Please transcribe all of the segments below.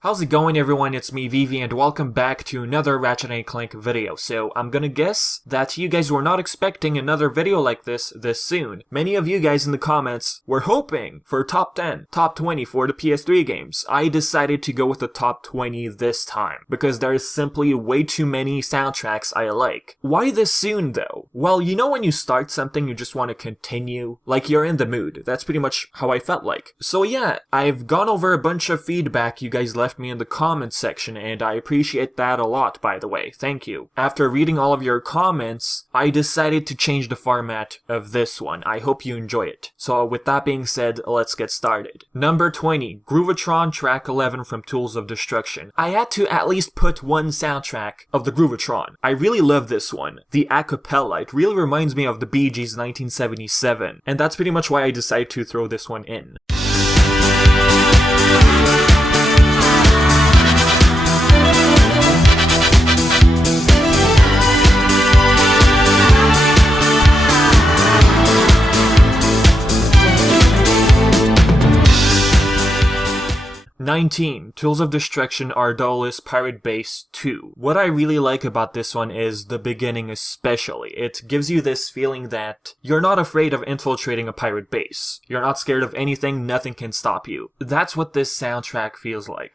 How's it going, everyone? It's me, Vivi, and welcome back to another Ratchet Clank video. So, I'm gonna guess that you guys were not expecting another video like this soon. Many of you guys in the comments were hoping for top 10, top 20 for the PS3 games. I decided to go with the top 20 this time, because there's simply way too many soundtracks I like. Why this soon, though? Well, you know when you start something, you just want to continue? Like, you're in the mood. That's pretty much how I felt like. So yeah, I've gone over a bunch of feedback you guys left me in the comments section, and I appreciate that a lot, by the way. Thank you. After reading all of your comments, I decided to change the format of this one. I hope you enjoy it. So with that being said, let's get started. Number 20, GROOVITRON track 11 from Tools of Destruction. I had to at least put one soundtrack of the GROOVITRON. I really love this one. The acapella, it really reminds me of the Bee Gees' 1977, and that's pretty much why I decided to throw this one in. Tools of Destruction ARDOLIS Pirate Base 2. What I really like about this one is the beginning especially. It gives you this feeling that you're not afraid of infiltrating a pirate base. You're not scared of anything, nothing can stop you. That's what this soundtrack feels like.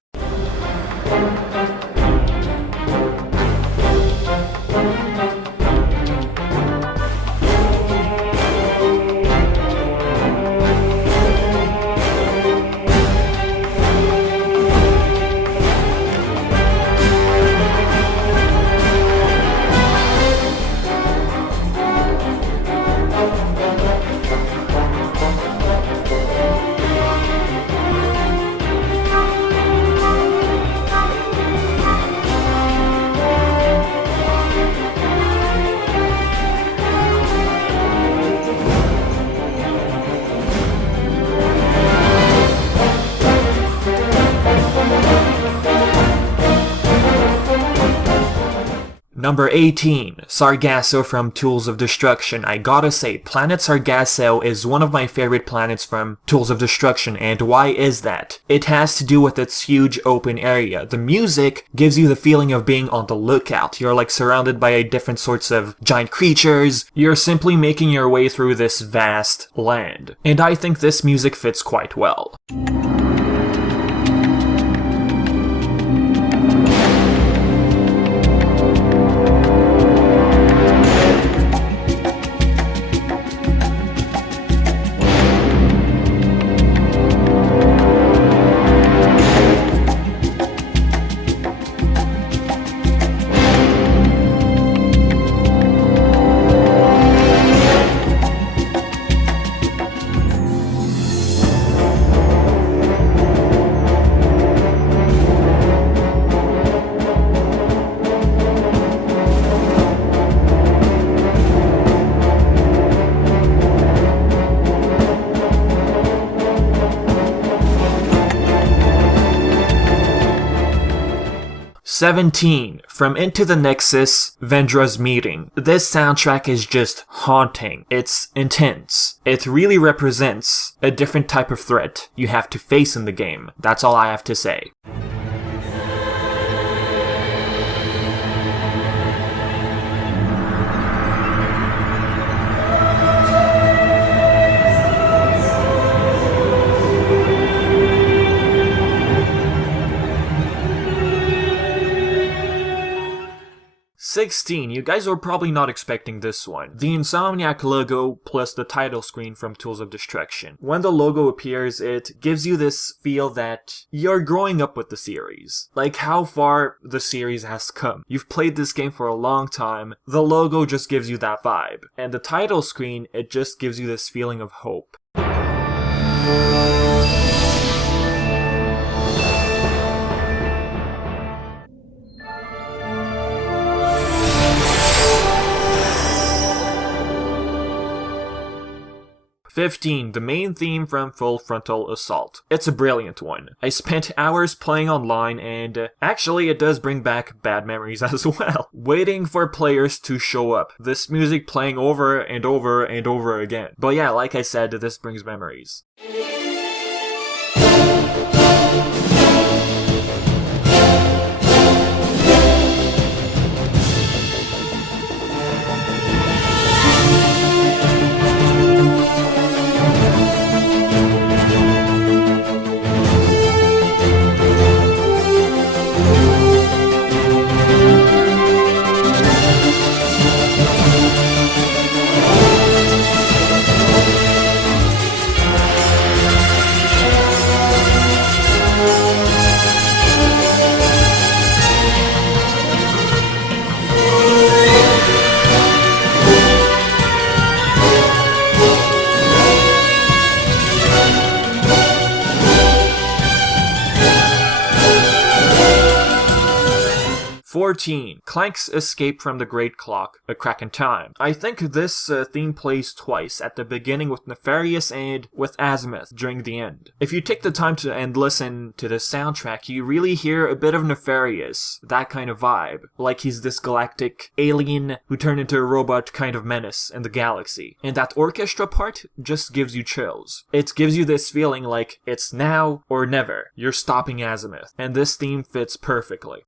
Number 18, Sargasso from Tools of Destruction. I gotta say, Planet Sargasso is one of my favorite planets from Tools of Destruction, and why is that? It has to do with its huge open area. The music gives you the feeling of being on the lookout. You're like surrounded by different sorts of giant creatures. You're simply making your way through this vast land. And I think this music fits quite well. 17. From Into the Nexus, VENDRA's Meeting. This soundtrack is just haunting. It's intense. It really represents a different type of threat you have to face in the game. That's all I have to say. You guys are probably not expecting this one. The Insomniac logo plus the title screen from Tools of Destruction. When the logo appears, it gives you this feel that you're growing up with the series. Like how far the series has come. You've played this game for a long time. The logo just gives you that vibe. And the title screen, it just gives you this feeling of hope. 15. The main theme from Full Frontal Assault. It's a brilliant one. I spent hours playing online and actually it does bring back bad memories as well. Waiting for players to show up. This music playing over and over and over again. But yeah, like I said, this brings memories. 14. Clank's Escape from the Great Clock, A Crack in Time. I think this theme plays twice, at the beginning with Nefarious and with Azimuth during the end. If you take the time to and listen to the soundtrack, you really hear a bit of Nefarious, that kind of vibe. Like he's this galactic alien who turned into a robot kind of menace in the galaxy. And that orchestra part just gives you chills. It gives you this feeling like it's now or never. You're stopping Azimuth. And this theme fits perfectly.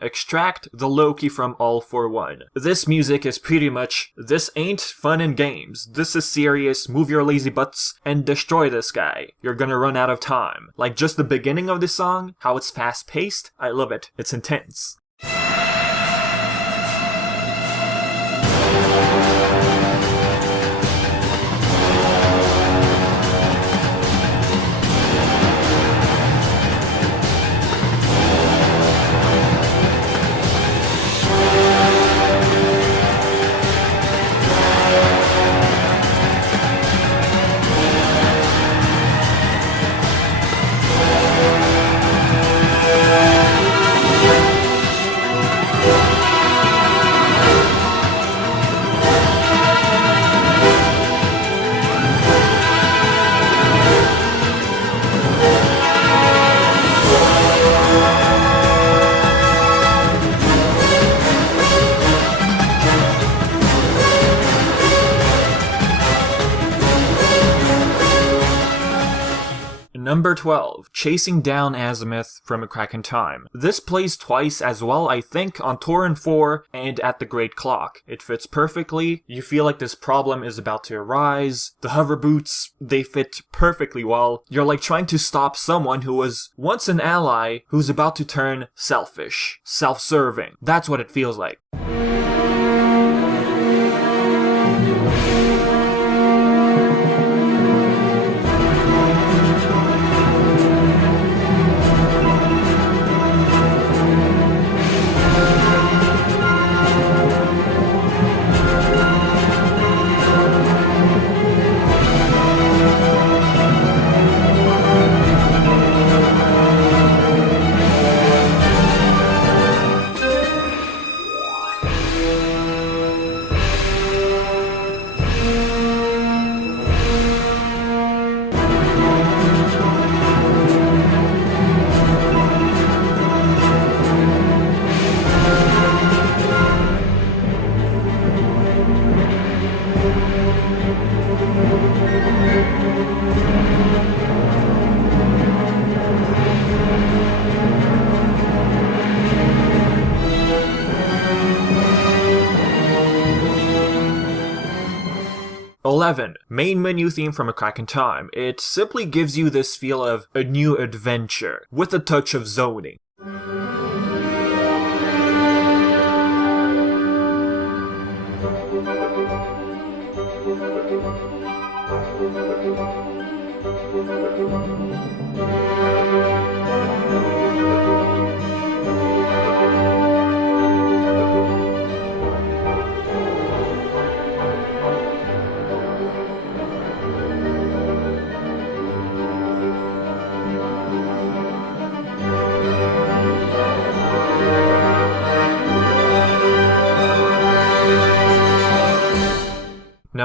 Extract the Loki from All for One. This music is pretty much, this ain't fun and games. This is serious, move your lazy butts and destroy this guy. You're gonna run out of time. Like just the beginning of the song, how it's fast paced, I love it. It's intense. Number 12. Chasing Down Azimuth from A Crack in Time. This plays twice as well, I think, on Torrent 4 and at the Great Clock. It fits perfectly. You feel like this problem is about to arise. The hover boots, they fit perfectly well. You're like trying to stop someone who was once an ally who's about to turn selfish, self-serving. That's what it feels like. Main menu theme from A Crack in Time. It simply gives you this feel of a new adventure, with a touch of zoning.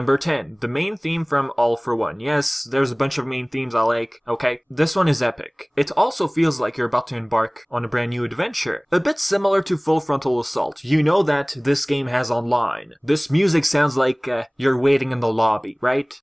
Number 10, the main theme from All for One. Yes, there's a bunch of main themes I like, okay? This one is epic. It also feels like you're about to embark on a brand new adventure. A bit similar to Full Frontal Assault. You know that this game has online. This music sounds like you're waiting in the lobby, right?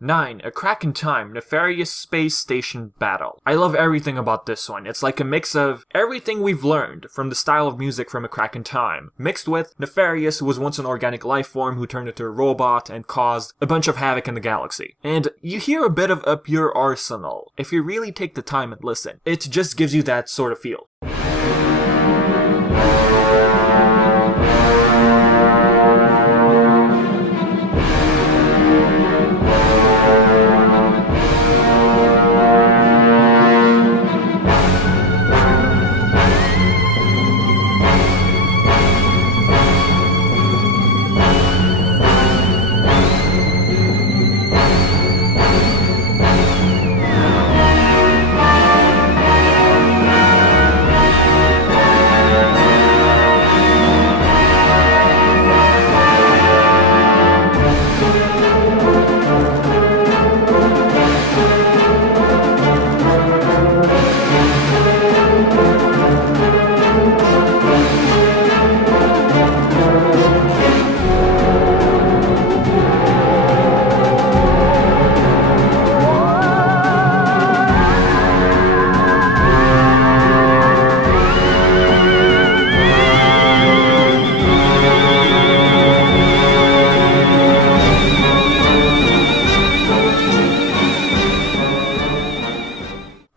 Nine, A Crack in Time, Nefarious Space Station Battle. I love everything about this one. It's like a mix of everything we've learned from the style of music from A Crack in Time, mixed with Nefarious, who was once an organic life form who turned into a robot and caused a bunch of havoc in the galaxy. And you hear a bit of Up Your Arsenal if you really take the time and listen. It just gives you that sort of feel.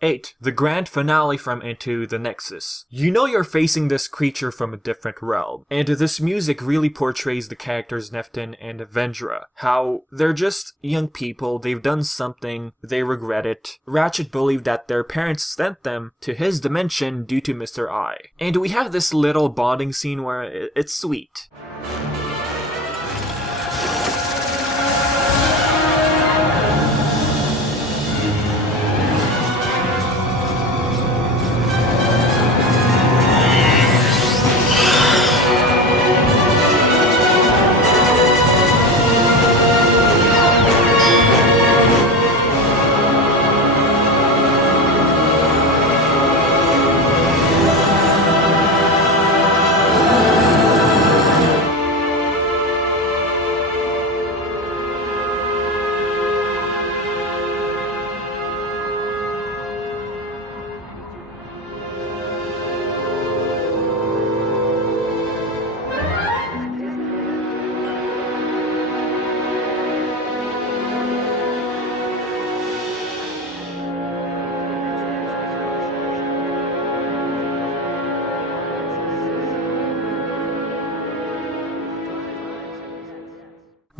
8. The grand finale from Into the Nexus. You know you're facing this creature from a different realm, and this music really portrays the characters Neftin and VENDRA. How they're just young people, they've done something, they regret it. Ratchet believed that their parents sent them to his dimension due to Mr. I. And we have this little bonding scene where it's sweet.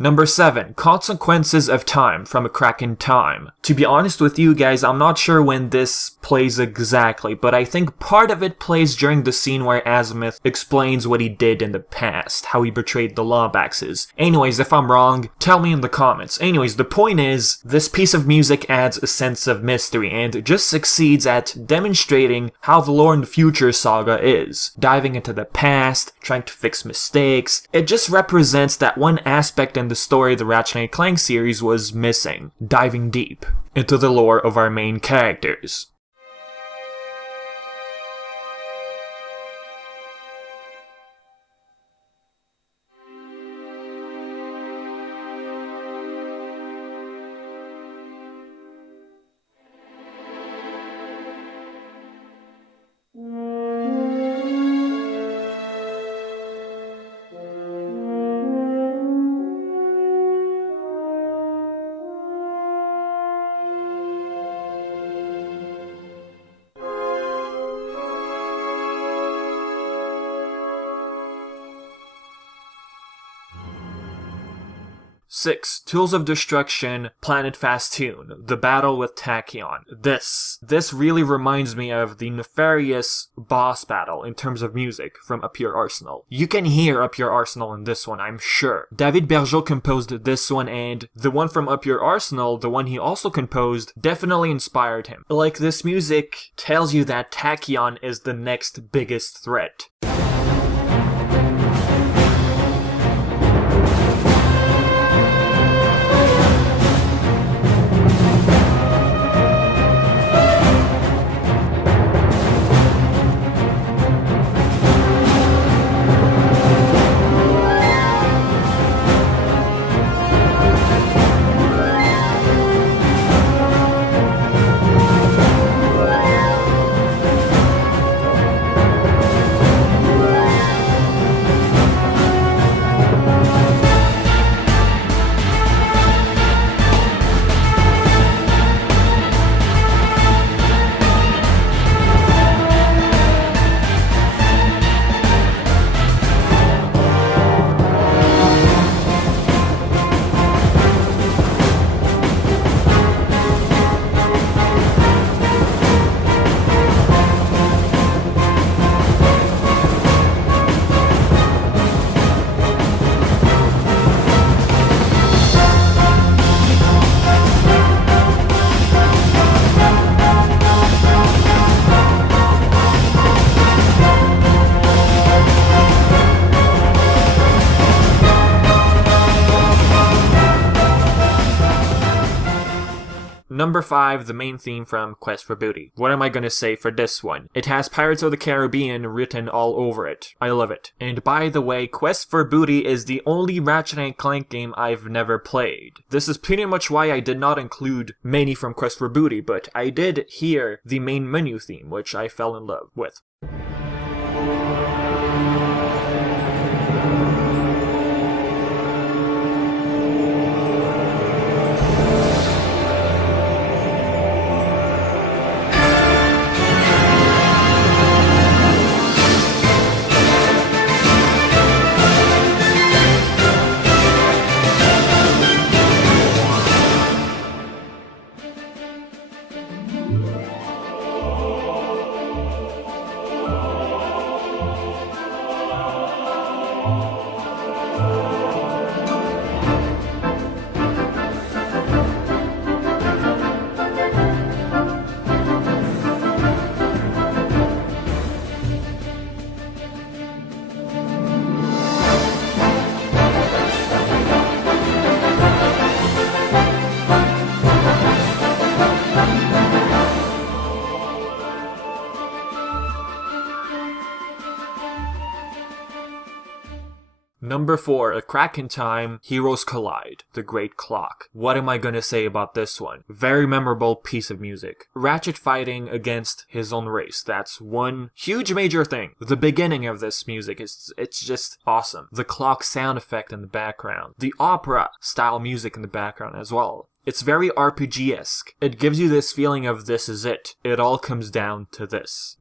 Number 7. Consequences of Time from A Crack in Time. To be honest with you guys, I'm not sure when this plays exactly, but I think part of it plays during the scene where AZIMUTH explains what he did in the past, how he betrayed the LOMBAXes. Anyways, if I'm wrong, tell me in the comments. Anyways, the point is, this piece of music adds a sense of mystery and just succeeds at demonstrating how the lore in the future saga is. Diving into the past, trying to fix mistakes, it just represents that one aspect in the story the Ratchet & Clank series was missing, diving deep into the lore of our main characters. Six, Tools of Destruction, Planet FASTOON, the battle with Tachyon. This really reminds me of the Nefarious boss battle in terms of music from Up Your Arsenal. You can hear Up Your Arsenal in this one, I'm sure. David Bergeau composed this one, and the one from Up Your Arsenal, the one he also composed, definitely inspired him. Like, this music tells you that Tachyon is the next biggest threat. Number 5, the main theme from Quest for Booty. What am I gonna say for this one? It has Pirates of the Caribbean written all over it. I love it. And by the way, Quest for Booty is the only Ratchet & Clank game I've never played. This is pretty much why I did not include many from Quest for Booty, but I did hear the main menu theme, which I fell in love with. Number 4, A Crack in Time, Heroes Collide, The Great Clock. What am I gonna say about this one? Very memorable piece of music. Ratchet fighting against his own race. That's one huge major thing. The beginning of this music, it's just awesome. The clock sound effect in the background. The opera style music in the background as well. It's very RPG-esque. It gives you this feeling of this is it. It all comes down to this.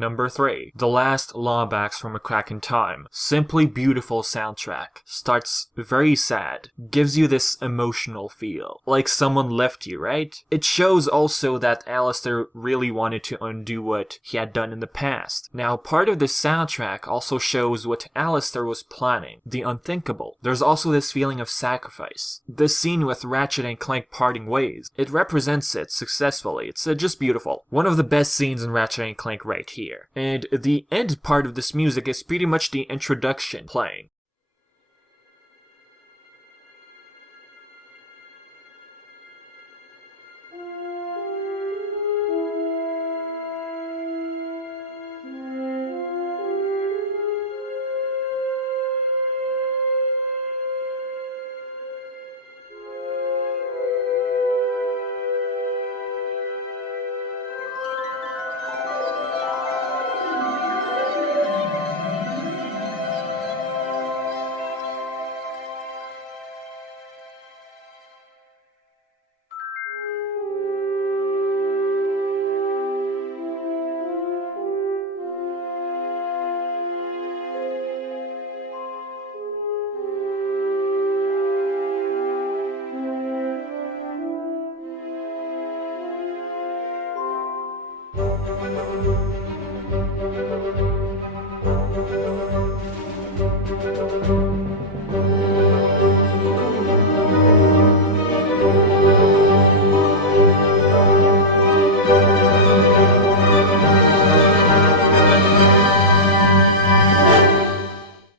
Number 3. The Last LOMBAX from A Crack in Time. Simply beautiful soundtrack. Starts very sad. Gives you this emotional feel. Like someone left you, right? It shows also that Alistair really wanted to undo what he had done in the past. Now, part of this soundtrack also shows what Alistair was planning. The unthinkable. There's also this feeling of sacrifice. This scene with Ratchet and Clank parting ways. It represents it successfully. It's just beautiful. One of the best scenes in Ratchet and Clank right here. And the end part of this music is pretty much the introduction playing.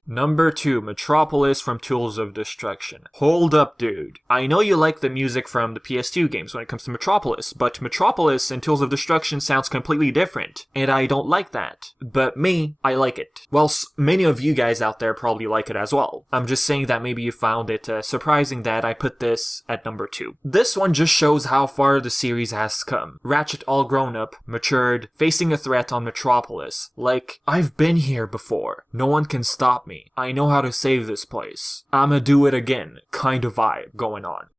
Number 2, Metropolis from Tools of Destruction. Hold up, dude. I know you like the music from the PS2 games when it comes to Metropolis, but Metropolis and Tools of Destruction sounds completely different, and I don't like that. But me, I like it. Well, many of you guys out there probably like it as well. I'm just saying that maybe you found it surprising that I put this at number 2. This one just shows how far the series has come. Ratchet all grown up, matured, facing a threat on Metropolis. Like, I've been here before. No one can stop me. I know how to save this place. I'ma do it again kind of vibe going on.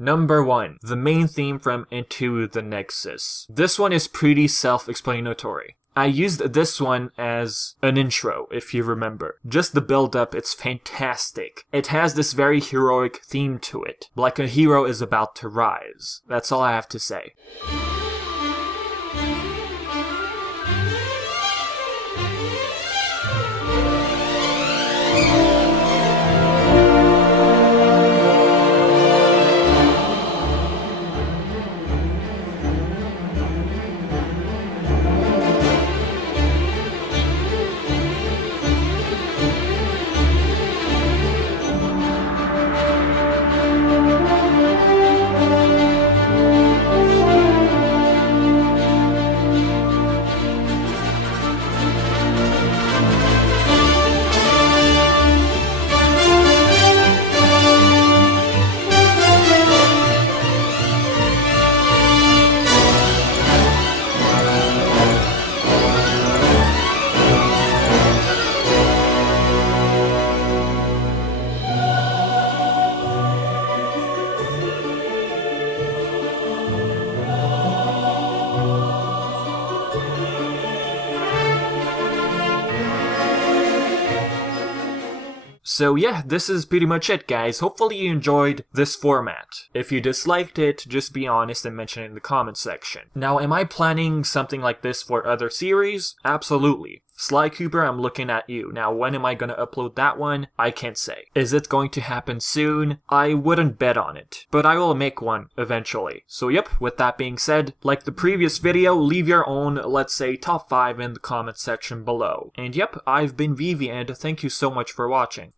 Number 1, the main theme from Into the Nexus. This one is pretty self-explanatory. I used this one as an intro, if you remember. Just the build-up, it's fantastic. It has this very heroic theme to it, like a hero is about to rise. That's all I have to say. So yeah, this is pretty much it, guys. Hopefully you enjoyed this format. If you disliked it, just be honest and mention it in the comment section. Now, am I planning something like this for other series? Absolutely. Sly Cooper, I'm looking at you. Now, when am I gonna upload that one? I can't say. Is it going to happen soon? I wouldn't bet on it, but I will make one eventually. So yep, with that being said, like the previous video, leave your own, let's say, top 5 in the comment section below. And yep, I've been Vivi, and thank you so much for watching.